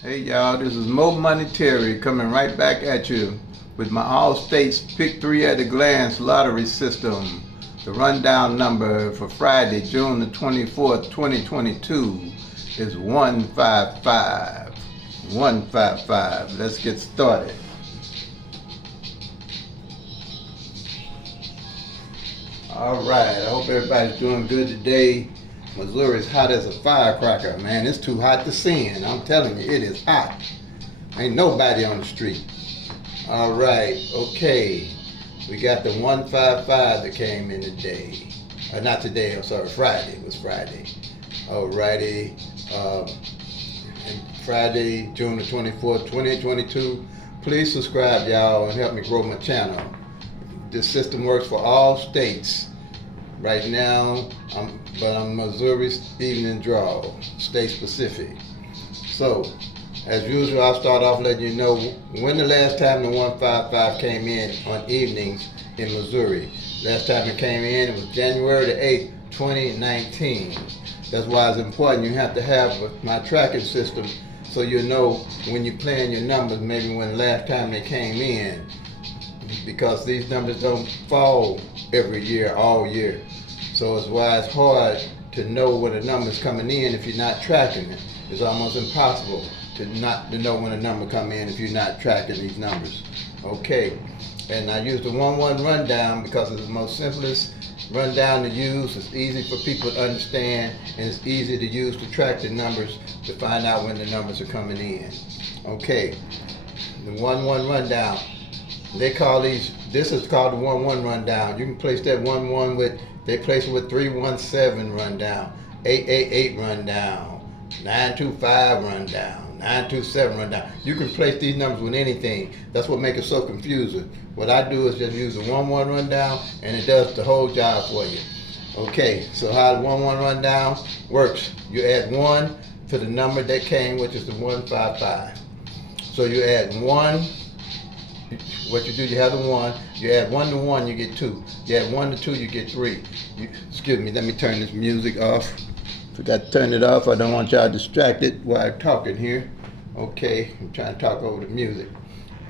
Hey y'all, this is Mo Money Terry coming right back at you with my All States Pick-3 at a Glance lottery system. The rundown number for Friday, June the 24th, 2022 is 155. 155. Let's get started. All right, I hope everybody's doing good today. Missouri's hot as a firecracker, man. It's too hot to sin. I'm telling you, it is hot. Ain't nobody on the street. All right, okay. We got the 155 that came in today. Not today, I'm sorry, Friday. It was Friday. All righty. Friday, June the 24th, 2022. Please subscribe, y'all, and help me grow my channel. This system works for all states. Right now, I'm Missouri's evening draw, state specific. So, as usual, I'll start off letting you know when the last time the 155 came in on evenings in Missouri. Last time it came in, it was January the 8th, 2019. That's why it's important you have to have my tracking system so you know when you're playing your numbers, maybe when the last time they came in, because these numbers don't fall every year, all year. So it's why it's hard to know when a number's coming in if you're not tracking it. It's almost impossible to know when a number come in if you're not tracking these numbers. Okay, and I use the 1-1 rundown because it's the most simplest rundown to use. It's easy for people to understand, and it's easy to use to track the numbers to find out when the numbers are coming in. Okay, the 1-1 rundown. They call this is called the 1-1 rundown. You can place that 1-1 with, they place it with 317 rundown, 888 rundown, 925 rundown, 927 rundown. You can place these numbers with anything. That's what makes it so confusing. What I do is just use the 1-1 rundown, and it does the whole job for you. Okay, so how the 1-1 rundown works. You add 1 to the number that came, which is the 155. So you add 1. What you do, you have the 1, you add 1 to 1, you get 2. You add 1 to 2, you get 3. Excuse me, let me turn this music off. Forgot to turn it off. I don't want y'all distracted while I'm talking here. Okay, I'm trying to talk over the music.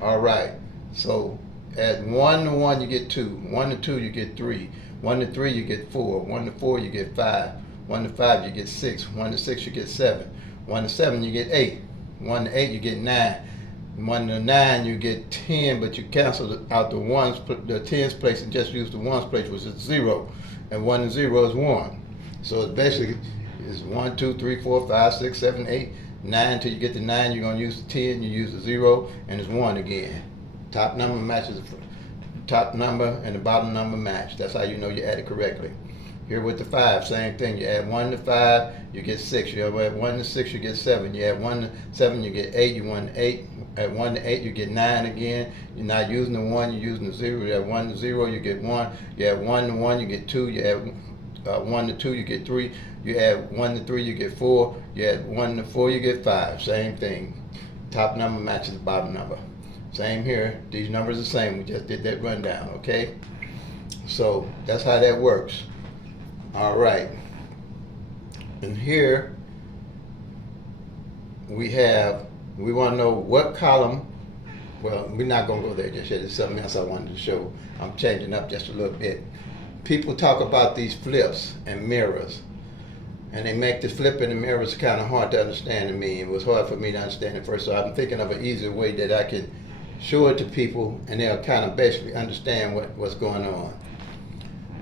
All right, so add 1 to 1, you get 2. 1 to 2, you get 3. 1 to 3, you get 4. 1 to 4, you get 5. 1 to 5, you get 6. 1 to 6, you get 7. 1 to 7, you get 8. 1 to 8, you get 9. 1 to 9, you get 10, but you cancel out the ones, the tens place, and just use the ones place, which is 0. And 1 and 0 is 1. So it's basically is 1, 2, 3, 4, 5, 6, 7, 8, 9. Until you get to 9, you're going to use the 10, you use the 0, and it's 1 again. Top number matches the top number, and the bottom number match. That's how you know you add it correctly. Here with the 5, same thing. You add 1 to 5, you get 6. You add 1 to 6, you get 7. You add 1 to 7, you get 8. You add 8. At 1 to 8, you get 9 again. You're not using the 1, you're using the 0. You add 1 to 0, you get 1. You add 1 to 1, you get 2. You add 1 to 2, you get 3. You add 1 to 3, you get 4. You add 1 to 4, you get 5. Same thing. Top number matches the bottom number. Same here. These numbers are the same. We just did that rundown, okay? So that's how that works. All right. And here we want to know what column. Well, we're not going to go there just yet. There's something else I wanted to show. I'm changing up just a little bit. People talk about these flips and mirrors, and they make the flip and the mirrors kind of hard to understand to me. It was hard for me to understand at first, so I'm thinking of an easier way that I can show it to people, and they'll kind of basically understand what's going on.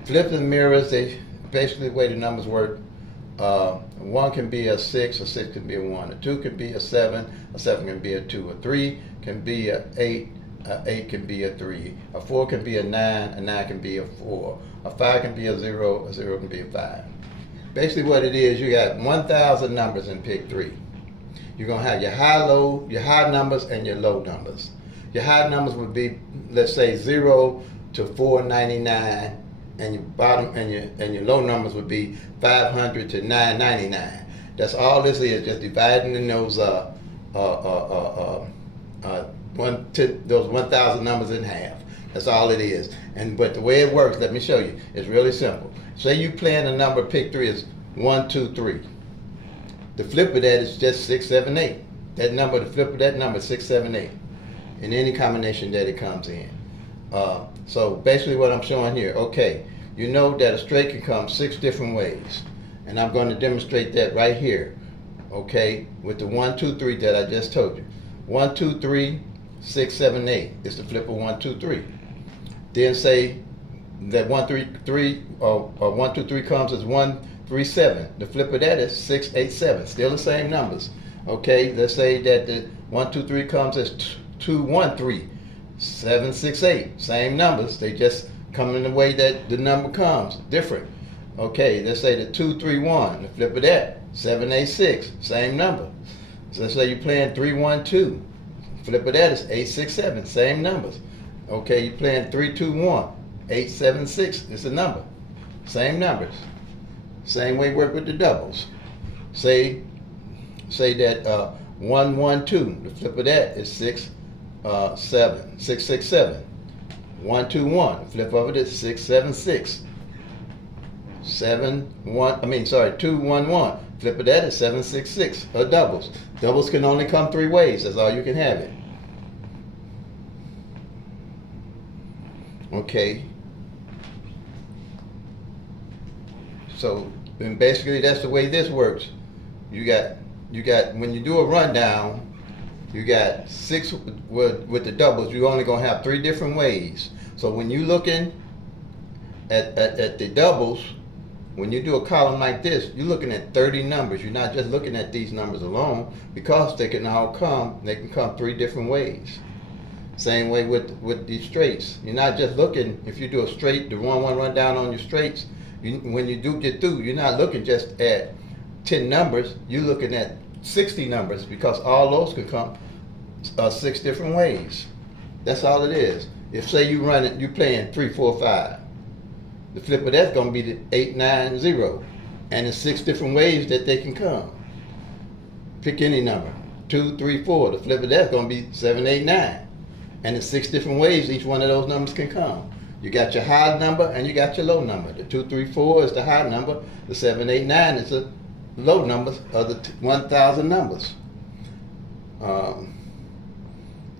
Flips and mirrors, they basically the way the numbers work. 1 can be a 6, a 6 can be a 1, a 2 can be a 7 can be a 2, a 3 can be a 8, a 8 can be a 3, a 4 can be a 9 can be a 4, a 5 can be a 0 can be a 5. Basically what it is, you got 1,000 numbers in Pick-3. You're going to have your high numbers and your low numbers. Your high numbers would be, let's say, 0 to 499. And your bottom and your low numbers would be 500 to 999. That's all this is, just dividing in those those 1,000 numbers in half. That's all it is. But the way it works, let me show you. It's really simple. Say you playing the number Pick-3 is 1, 2, 3. The flip of that is just 6, 7, 8. That number, the flip of that number is 678 in any combination that it comes in. So basically what I'm showing here, okay, you know that a straight can come 6 different ways. And I'm going to demonstrate that right here, okay, with the 1, 2, 3 that I just told you. 1, 2, 3, 6, 7, 8 is the flip of 1, 2, 3. Then say that 1, 3, 3, or 1, 2, 3 comes as 1, 3, 7. The flip of that is 6, 8, 7. Still the same numbers. Okay, let's say that the 1, 2, 3 comes as 2, 1, 3, 7, 6, 8. Same numbers. They just come in the way that the number comes. Different. Okay, let's say the 2, 3, 1. The flip of that, 7, 8, 6. Same number. So let's say you're playing 3, 1, 2. Flip of that is 8, 6, 7. Same numbers. Okay, you're playing 3, 2, 1. 8, 7, 6. It's a number. Same numbers. Same way work with the doubles. Say that 1, 1, 2. The flip of that is 6, 7. 6, 6, 7. 1, 2, 1. The flip of it is 6, 7, 6. 2, 1, 1. Flip of that is 7, 6, 6. Or doubles. Doubles can only come 3 ways. That's all you can have it. Okay. So, and basically that's the way this works. You got when you do a rundown, you got 6 with the doubles. You're only gonna have 3 different ways. So when you looking at the doubles, when you do a column like this, you're looking at 30 numbers. You're not just looking at these numbers alone, because they can come 3 different ways. Same way with these straights. You're not just looking, if you do a straight, the 1-1 rundown on your straights, when you do get through, you're not looking just at 10 numbers, you're looking at 60 numbers, because all those can come 6 different ways. That's all it is. If say you playing 3, 4, 5, the flip of that's gonna be the 8, 9, 0. And there's 6 different ways that they can come. Pick any number. 2, 3, 4. The flip of that's gonna be 7, 8, 9. And there's 6 different ways each one of those numbers can come. You got your high number and you got your low number. The 2, 3, 4 is the high number. The 7, 8, 9 is the low numbers of the 1,000 numbers.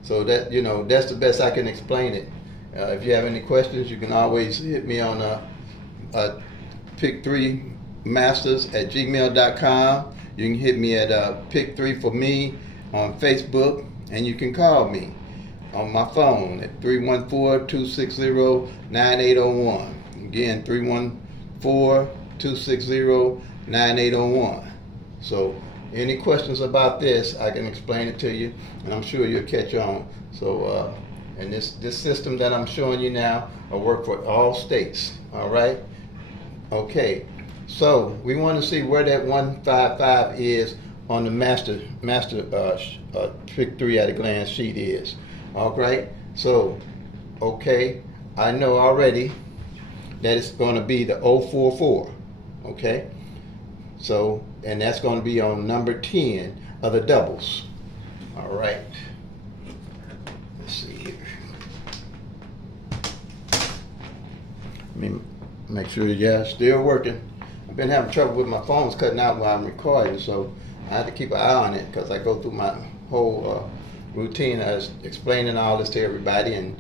So that, that's the best I can explain it. If you have any questions, you can always hit me on PICK3masters@gmail.com. You can hit me at PICK3 for me on Facebook, and you can call me on my phone at 314-260-9801. Again, 314-260-9801. So any questions about this, I can explain it to you, and I'm sure you'll catch on. So, and this system that I'm showing you now will work for all states. All right? Okay. So we want to see where that 155 is on the master PICK-3 at a glance sheet is. All right. So, okay, I know already that it's going to be the 044. Okay. So, and that's going to be on number 10 of the doubles. All right. Let's see here. Let me make sure, yeah, still working. I've been having trouble with my phones cutting out while I'm recording, so I have to keep an eye on it, because I go through my whole routine as explaining all this to everybody and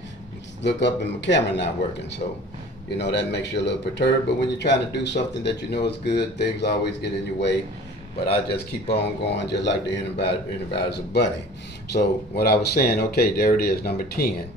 look up and my camera not working. So, that makes you a little perturbed. But when you're trying to do something that you know is good, things always get in your way. But I just keep on going, just like the antibiotics of bunny. So what I was saying, okay, there it is, number 10.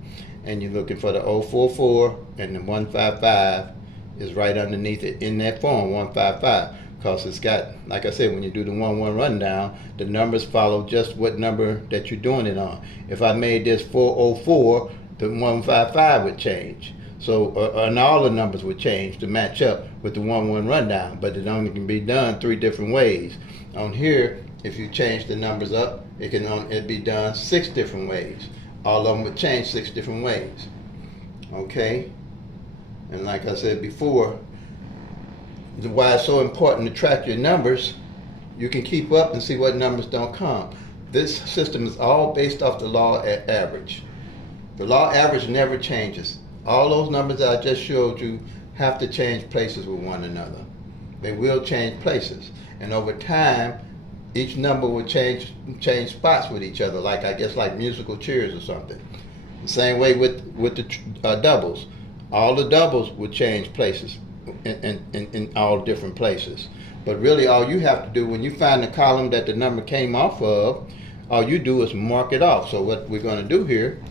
And you're looking for the 044, and the 155 is right underneath it in that form, 155. Because it's got, like I said, when you do the 1-1 rundown, the numbers follow just what number that you're doing it on. If I made this 404, the 155 would change. So, and all the numbers would change to match up with the 1-1 rundown, but it only can be done 3 different ways. On here, if you change the numbers up, it'd be done 6 different ways. All of them would change 6 different ways. Okay? And like I said before, why it's so important to track your numbers, you can keep up and see what numbers don't come. This system is all based off the law average. The law average never changes. All those numbers that I just showed you have to change places with one another. They will change places. And over time, each number would change spots with each other, like I guess like musical chairs or something. The same way with the doubles. All the doubles would change places in all different places. But really, all you have to do when you find the column that the number came off of, all you do is mark it off. So what we're going to do here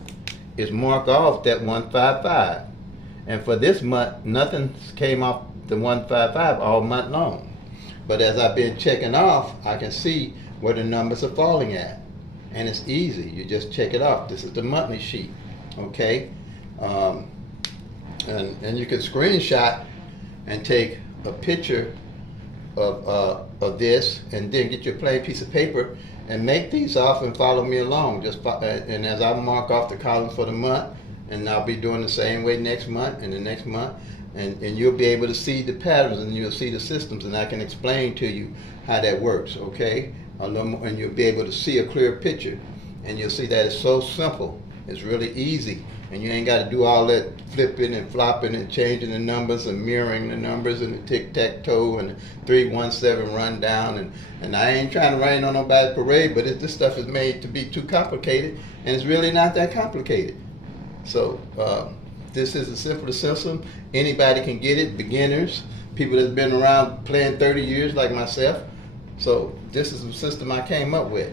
is mark off that 155. And for this month, nothing came off the 155 all month long. But as I've been checking off, I can see where the numbers are falling at. And it's easy. You just check it off. This is the monthly sheet. Okay? And you can screenshot and take a picture of this, and then get your plain piece of paper and make these off and follow me along. And as I mark off the columns for the month, and I'll be doing the same way next month and the next month, and you'll be able to see the patterns and you'll see the systems, and I can explain to you how that works, okay? And you'll be able to see a clear picture, and you'll see that it's so simple. It's really easy, and you ain't got to do all that flipping and flopping and changing the numbers and mirroring the numbers and the tic-tac-toe and the 317 rundown. And I ain't trying to rain on nobody's parade, but this stuff is made to be too complicated, and it's really not that complicated. So this is a simple system. Anybody can get it, beginners, people that's been around playing 30 years like myself. So this is the system I came up with.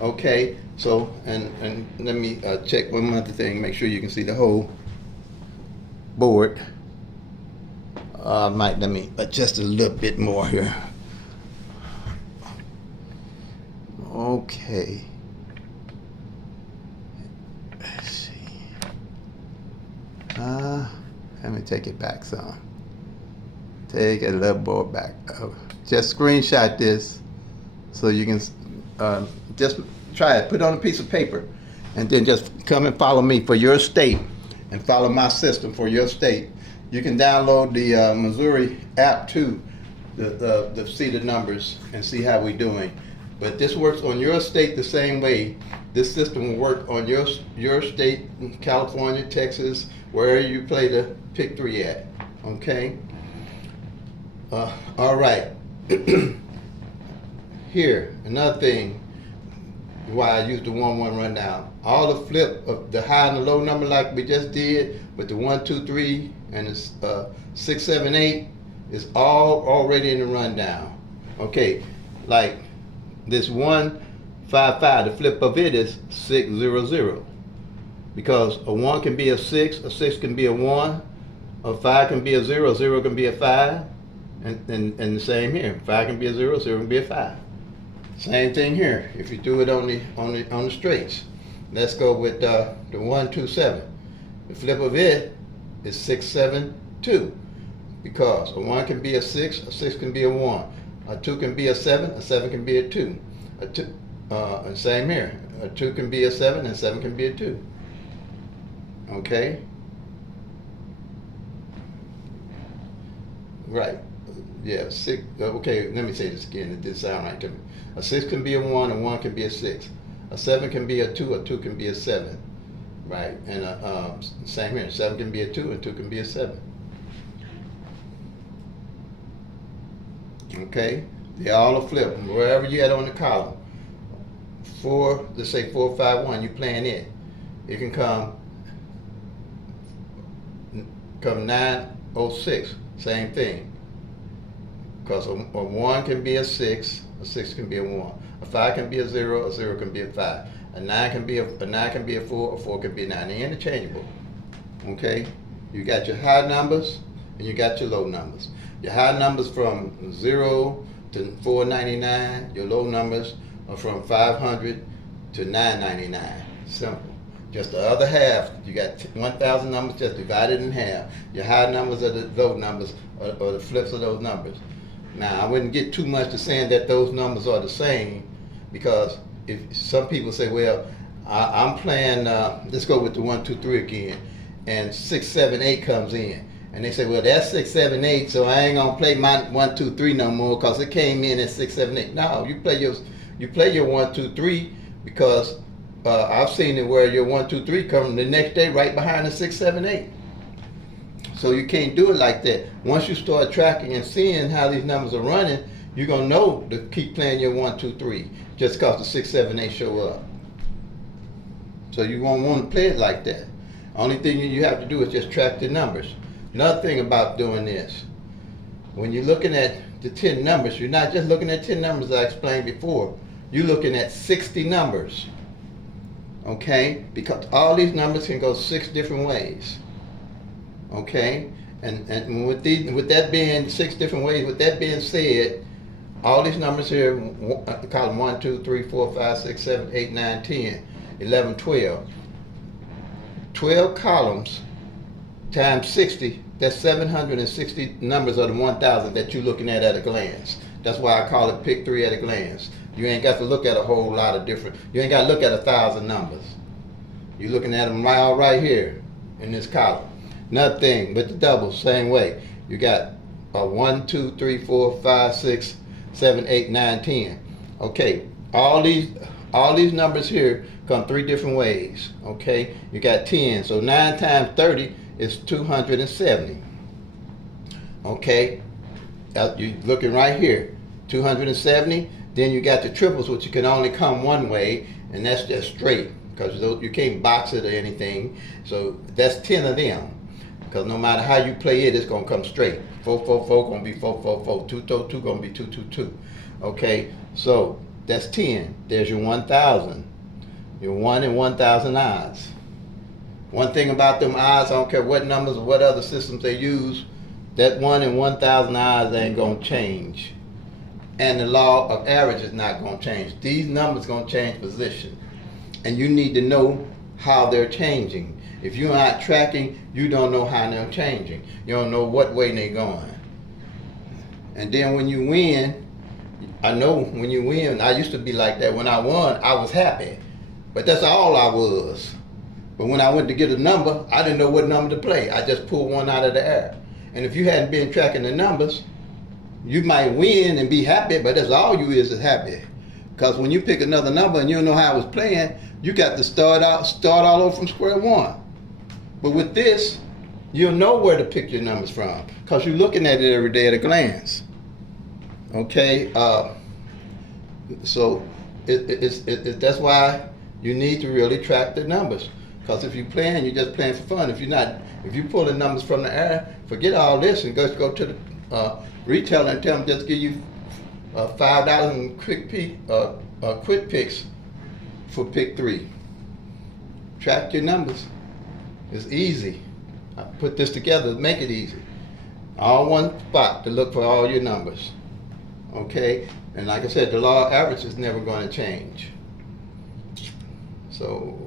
Okay, so, and let me check one other thing, make sure you can see the whole board. Let me adjust a little bit more here. Okay. Let's see. Let me take it back some. Take it a little more back. Just screenshot this so you can just try it. Put it on a piece of paper, and then just come and follow me for your state, and follow my system for your state. You can download the Missouri app too, to see the numbers and see how we're doing. But this works on your state the same way. This system will work on your state, California, Texas, wherever you play the PICK-3 at. Okay. All right. Here, another thing why I use the 1-1 rundown. All the flip of the high and the low number like we just did with the 1, 2, 3 and the 6, 7, 8 is all already in the rundown. Okay, like this 155, the flip of it is 600, because a 1 can be a 6 can be a 1, a 5 can be a 0, 0 can be a 5, and the same here. 5 can be a 0, 0 can be a 5. Same thing here. If you do it on the straights, let's go with the 1, 2, 7. The flip of it is 6, 7, 2, because a 1 can be a 6 can be a 1, a 2 can be a 7 can be a 2, and same here. A 2 can be a 7 and 7 can be a 2. Okay. Right. Yeah, 6. Okay, let me say this again. It didn't sound right to me. A 6 can be a 1, and 1 can be a 6. A 7 can be a 2 can be a 7. Right, and same here. 7 can be a 2, and 2 can be a 7. Okay, they all are flipped wherever you had on the column. 4, let's say 4, 5, 1. You playing it. It can come 906. Same thing. Because a 1 can be a 6 can be a 1. A 5 can be a 0 can be a 5. A 9 can be a 4, a 4 can be a 9. They're interchangeable. Okay? You got your high numbers and you got your low numbers. Your high numbers from 0 to 499. Your low numbers are from 500 to 999. Simple. Just the other half, you got 1,000 numbers just divided in half. Your high numbers are the low numbers, or the flips of those numbers. Now, I wouldn't get too much to saying that those numbers are the same, because if some people say, well, I'm playing, let's go with the 1, 2, 3 again, and 6, 7, 8 comes in. And they say, well, that's 6, 7, 8, so I ain't gonna play my 1, 2, 3 no more because it came in at 6, 7, 8. No, you play your 1, 2, 3 because I've seen it where your 1, 2, 3 come the next day right behind the 6, 7, 8. So you can't do it like that. Once you start tracking and seeing how these numbers are running, you're gonna know to keep playing your 1, 2, 3 just cause the 6, 7, 8 show up. So you won't want to play it like that. Only thing you have to do is just track the numbers. Another thing about doing this, when you're looking at the 10 numbers, you're not just looking at 10 numbers I explained before. You're looking at 60 numbers. Okay? Because all these numbers can go 6 different ways. Okay? And with that being 6 different ways, with that being said, all these numbers here, column 1, 2, 3, 4, 5, 6, 7, 8, 9, 10, 11, 12. 12 columns times 60, that's 760 numbers of the 1,000 that you're looking at a glance. That's why I call it PICK-3 at a glance. You ain't got to look at a whole lot of different, you ain't got to look at 1,000 numbers. You're looking at them right here in this column. Another thing with the doubles, same way. You got a 1, 2, 3, 4, 5, 6, 7, 8, 9, 10. Okay, all these numbers here come 3 different ways. Okay, you got 10, so 9 times 30 is 270. Okay, you're looking right here, 270. Then you got the triples, which you can only come one way, and that's just straight, because you can't box it or anything. So that's 10 of them, because no matter how you play it, it's gonna come straight. 4, 4, 4 gonna be 4, 4, 4. 2, 2, 2 gonna be 2, 2, 2. Okay, so that's 10. There's your 1,000. Your 1 in 1,000 odds. One thing about them odds, I don't care what numbers or what other systems they use, that 1 in 1,000 odds ain't gonna change. And the law of average is not gonna change. These numbers gonna change position. And you need to know how they're changing. If you're not tracking, you don't know how they're changing. You don't know what way they're going. And then when you win, I know when you win, I used to be like that. When I won, I was happy. But that's all I was. But when I went to get a number, I didn't know what number to play. I just pulled one out of the air. And if you hadn't been tracking the numbers, you might win and be happy, but that's all you is happy. Because when you pick another number and you don't know how it was playing, you got to start all over from square one. But with this, you'll know where to pick your numbers from, because you're looking at it every day at a glance. Okay, so that's why you need to really track the numbers. Because if you're playing, you're just playing for fun. If you pull the numbers from the air, forget all this and go to the retailer and tell them just give you $5 in quick picks for PICK-3. Track your numbers. It's easy. I put this together to make it easy. All one spot to look for all your numbers. Okay, and like I said, the law of average is never going to change. So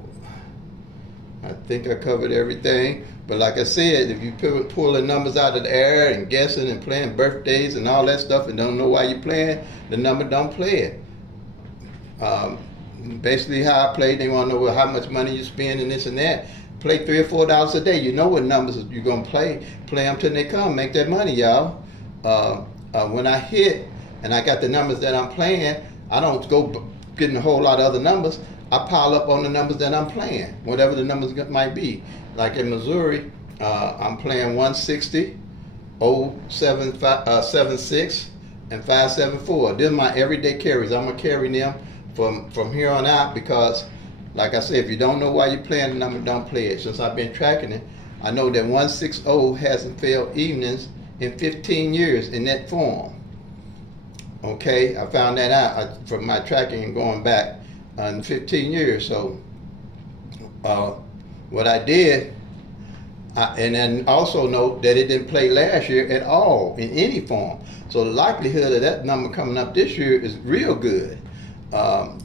I think I covered everything. But like I said, if you pull the numbers out of the air and guessing and playing birthdays and all that stuff and don't know why you're playing, the number don't play it. Basically how I play, they want to know how much money you spend and this and that. Play $3 or $4 a day. You know what numbers you're going to play. Play them till they come. Make that money, y'all. When I hit and I got the numbers that I'm playing, I don't go getting a whole lot of other numbers. I pile up on the numbers that I'm playing, whatever the numbers might be. Like in Missouri, I'm playing 160, 076, and 574. They're my everyday carries. I'm going to carry them from here on out because, like I said, if you don't know why you're playing the number, don't play it. Since I've been tracking it, I know that 160 hasn't failed evenings in 15 years in that form. Okay, I found that out from my tracking and going back in 15 years. So what I did, and then also note that it didn't play last year at all in any form. So the likelihood of that number coming up this year is real good.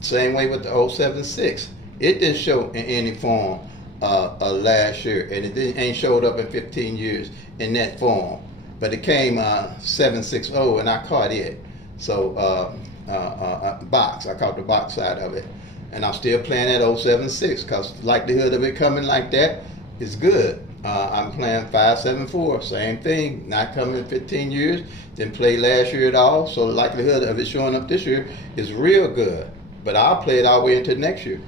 Same way with the 076. It didn't show in any form last year, and it ain't showed up in 15 years in that form. But it came 760, and I caught it. So box, I caught the box side of it. And I'm still playing at 076 because the likelihood of it coming like that is good. I'm playing 574, same thing, not coming in 15 years, didn't play last year at all, so the likelihood of it showing up this year is real good. But I'll play it all the way into next year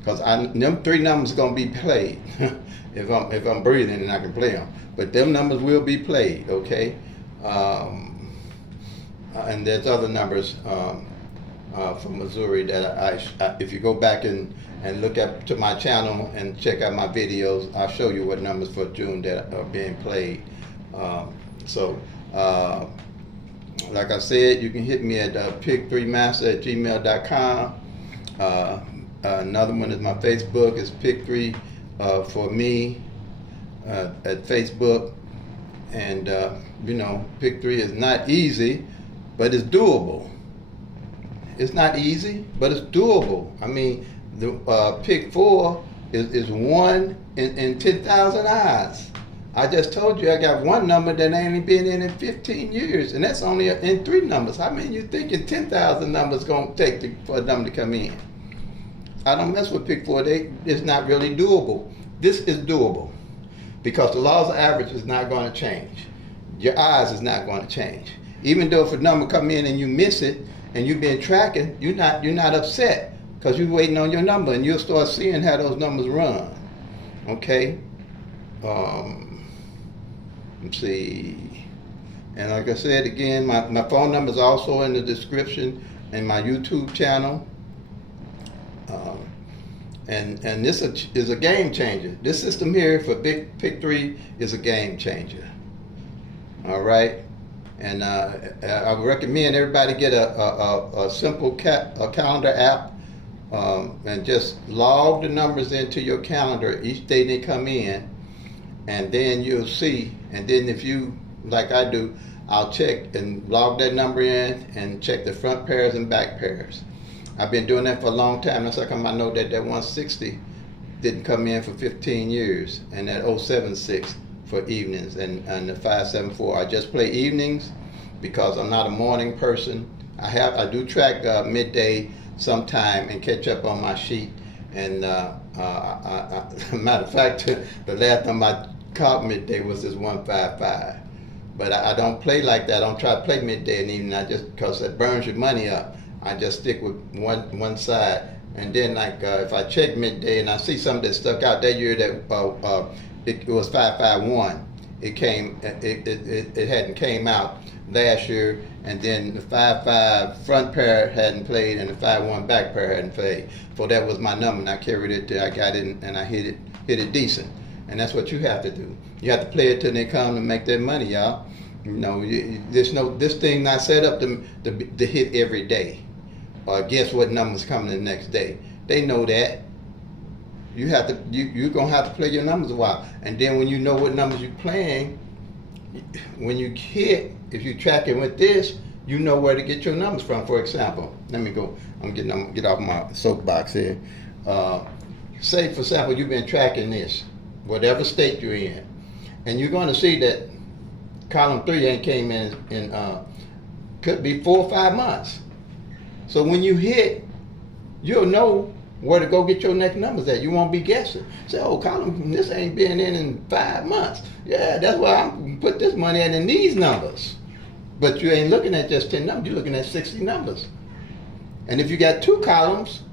because them 3 numbers are going to be played if I'm breathing and I can play them. But them numbers will be played, okay? and there's other numbers from Missouri that if you go back and look up to my channel and check out my videos, I'll show you what numbers for June that are being played. Like I said, you can hit me at pick3master@gmail.com. Another one is my Facebook. It's Pick3 for me at Facebook. And Pick3 is not easy, but it's doable. It's not easy, but it's doable. I mean, the Pick-4 is 1 in 10,000 odds. I just told you I got one number that ain't been in 15 years, and that's only in 3 numbers. How many you thinking 10,000 numbers gonna take for a number to come in? I don't mess with Pick-4. It's not really doable. This is doable because the laws of average is not going to change. Your odds is not going to change. Even though if a number come in and you miss it and you've been tracking, you're not upset because you're waiting on your number, and you'll start seeing how those numbers run. Okay. Let's see. And like I said again, my phone number is also in the description in my YouTube channel. And this is a game changer. This system here for Pick-3 is a game changer. All right. And I would recommend everybody get a simple calendar app and just log the numbers into your calendar each day they come in, and then you'll see. And then if you, like I do, I'll check and log that number in and check the front pairs and back pairs. I've been doing that for a long time. That's how come I know that 160 didn't come in for 15 years, and that 076 for evenings, and the 574. I just play evenings because I'm not a morning person. I do track midday sometime and catch up on my sheet. And matter of fact, the last time I caught midday was this 155. But I don't play like that. I don't try to play midday and evening. Because it burns your money up. I just stick with one side. And then if I check midday and I see something that stuck out that year that it was 551. It hadn't came out last year, and then the 55 front pair hadn't played, and the 51 back pair hadn't played. So that was my number, and I carried it till I got it, and I hit it decent. And that's what you have to do. You have to play it till they come to make their money, y'all. This thing not set up to hit every day, or guess what number's coming the next day. They know that. You're gonna have to play your numbers a while, and then when you know what numbers you're playing, when you hit, if you're tracking with this, you know where to get your numbers from. For example, let me go. I'm get off my soapbox here. Say for example, you've been tracking this, whatever state you're in, and you're going to see that column 3 ain't came in could be 4 or 5 months. So when you hit, you'll know where to go get your next numbers at. You won't be guessing. Say, oh, column, this ain't been in 5 months. Yeah, that's why I'm put this money in these numbers. But you ain't looking at just 10 numbers. You're looking at 60 numbers. And if you got 2 columns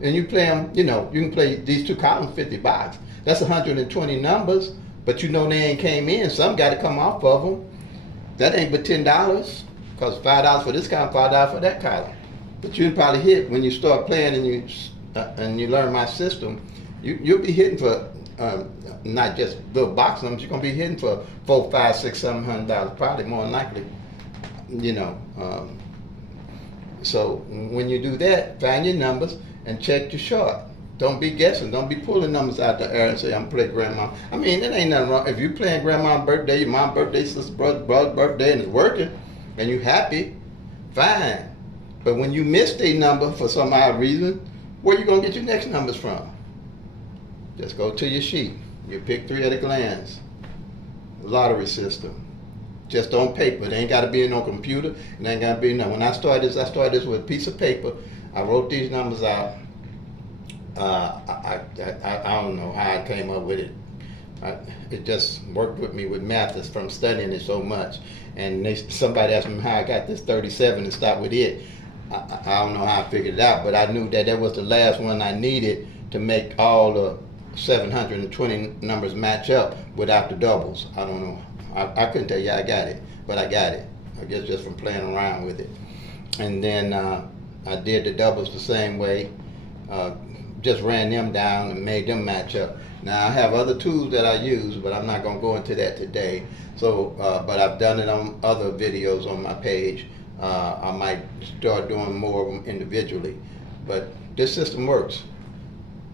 and you play them, you can play these 2 columns 50 bucks. That's 120 numbers. But they ain't came in. Some got to come off of them. That ain't but $10. Because $5 for this column, $5 for that column. But you'll probably hit when you start playing and you learn my system. You'll be hitting for not just little box numbers. You're gonna be hitting for $400, $500, $600, $700, probably more than likely. So when you do that, find your numbers and check your chart. Don't be guessing. Don't be pulling numbers out the air and say, I'm playing grandma. I mean, it ain't nothing wrong. If you playing grandma's birthday, your mom's birthday, sister's brother's birthday, and it's working, and you happy, fine. But when you miss a number for some odd reason, where you gonna get your next numbers from? Just go to your sheet. You pick 3 at a glance. Lottery system. Just on paper. It ain't gotta be in no computer. It ain't gotta be no. When I started this with a piece of paper. I wrote these numbers out. I don't know how I came up with it. It just worked with me with math from studying it so much. And somebody asked me how I got this 37 and stopped with it. I don't know how I figured it out, but I knew that was the last one I needed to make all the 720 numbers match up without the doubles. I don't know. I couldn't tell you I got it, but I got it. I guess just from playing around with it. And then I did the doubles the same way. Just ran them down and made them match up. Now I have other tools that I use, but I'm not going to go into that today. So, but I've done it on other videos on my page. I might start doing more of them individually. But this system works.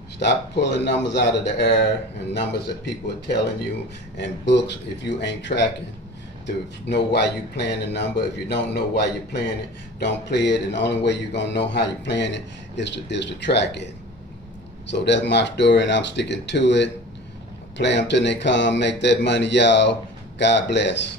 Stop pulling numbers out of the air and numbers that people are telling you and books if you ain't tracking to know why you playing the number. If you don't know why you're playing it, don't play it. And the only way you're going to know how you're playing it is to track it. So that's my story, and I'm sticking to it. Play them till they come, make that money, y'all. God bless.